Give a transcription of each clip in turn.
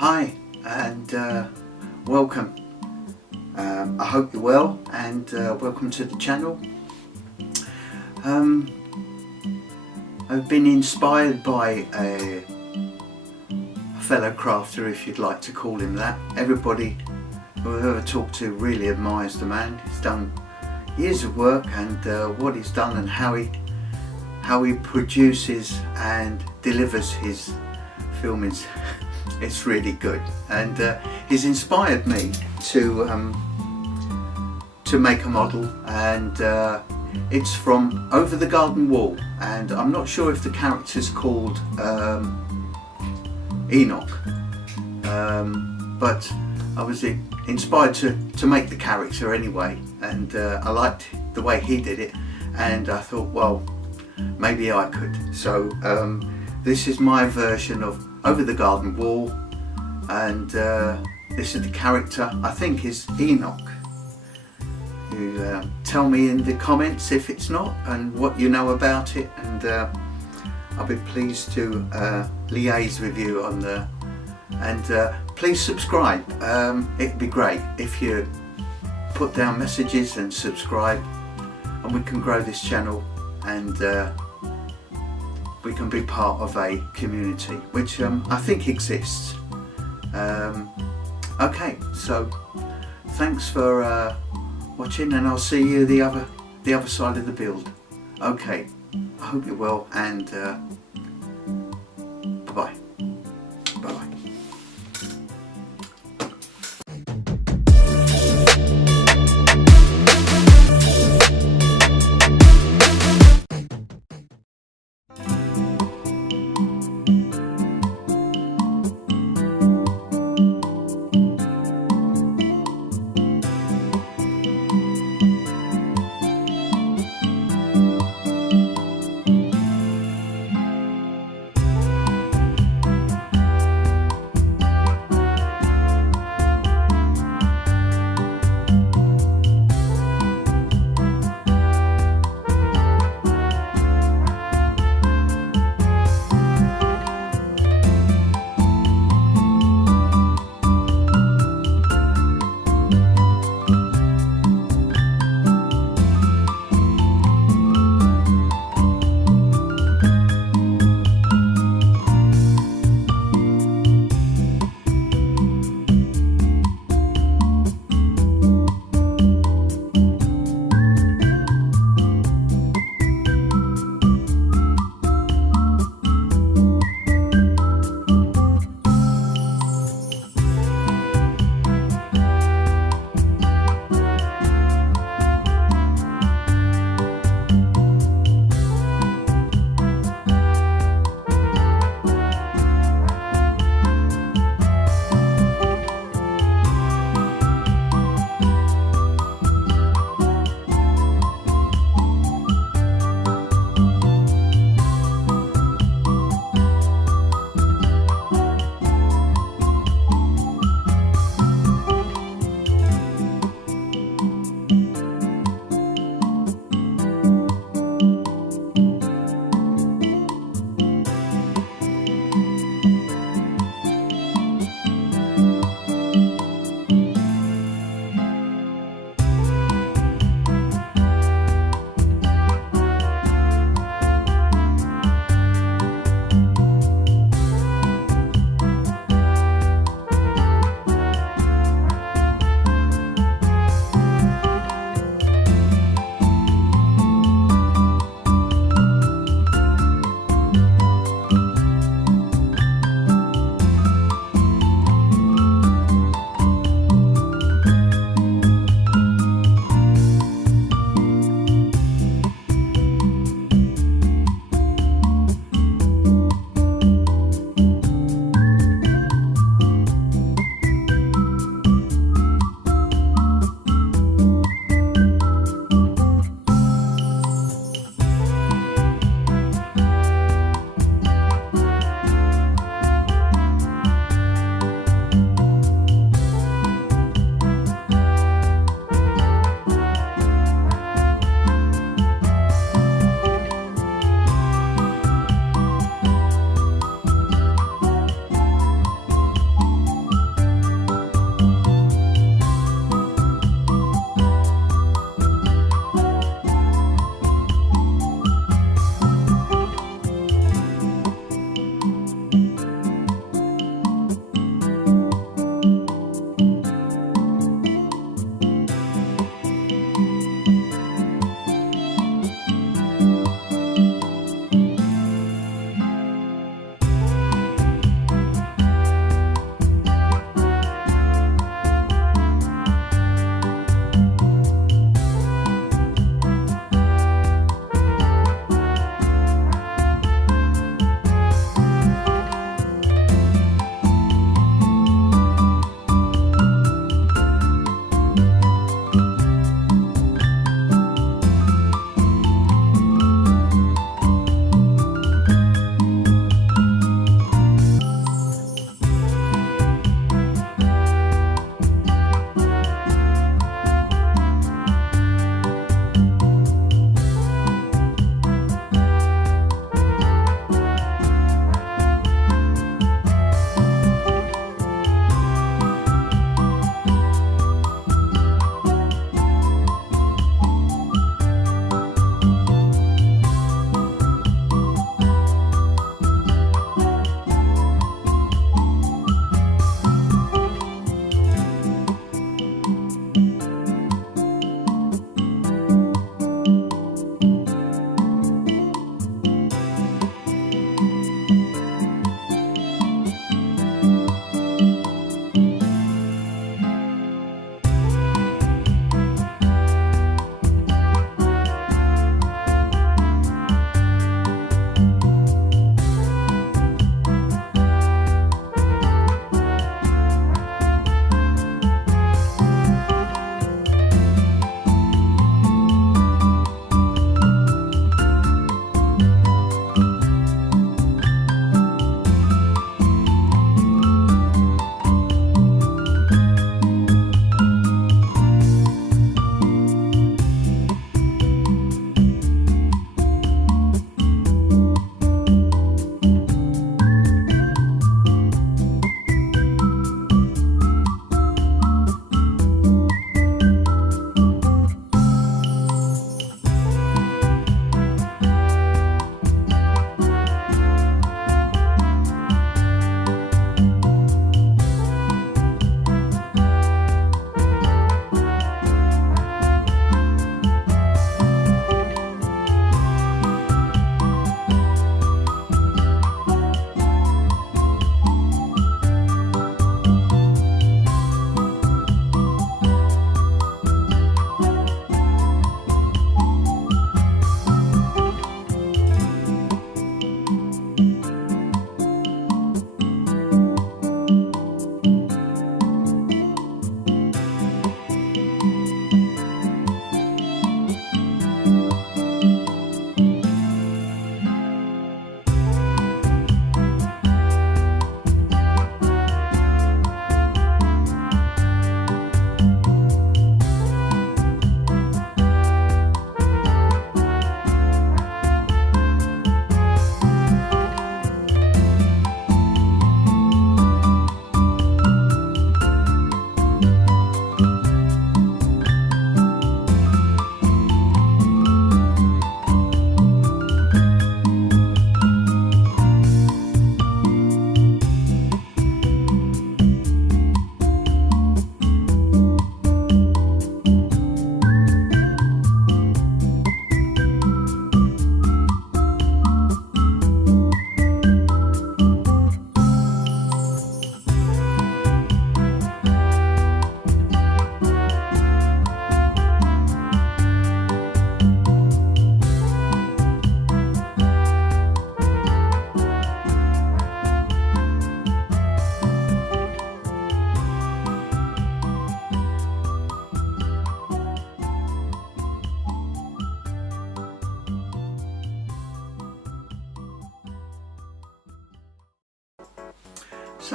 Hi and welcome. I hope you're well and welcome to the channel. I've been inspired by a fellow crafter, if you'd like to call him that. Everybody who I've ever talked to really admires the man. He's done years of work, and what he's done and how he produces and delivers his film is it's really good, and he's inspired me to make a model, and it's from Over the Garden Wall, and I'm not sure if the character's called Enoch, but I was inspired to make the character anyway, and I liked the way he did it, and I thought, well, maybe I could. So this is my version of Over the Garden Wall, and this is the character, I think is Enoch. You tell me in the comments if it's not and what you know about it, and I'll be pleased to liaise with you on the, and please subscribe. It'd be great if you put down messages and subscribe, and we can grow this channel, and we can be part of a community which I think exists. Okay, so thanks for watching, and I'll see you the other side of the build. Okay, I hope you're well, and bye bye.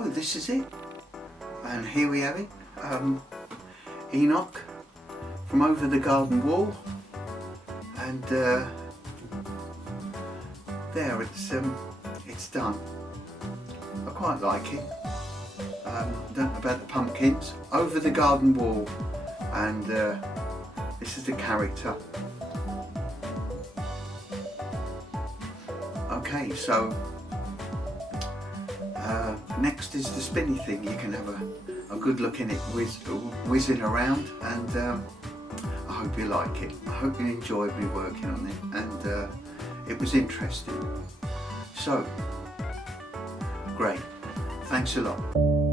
no, this is it. And here we have it. Enoch from over the garden wall, and there it's done. I quite like it. Don't know about the pumpkins. Over the garden wall, and this is the character. Okay, so next is the spinny thing. You can have a good look in it whizzing around, and I hope you like it. I hope you enjoyed me working on it, and it was interesting. So, great. Thanks a lot.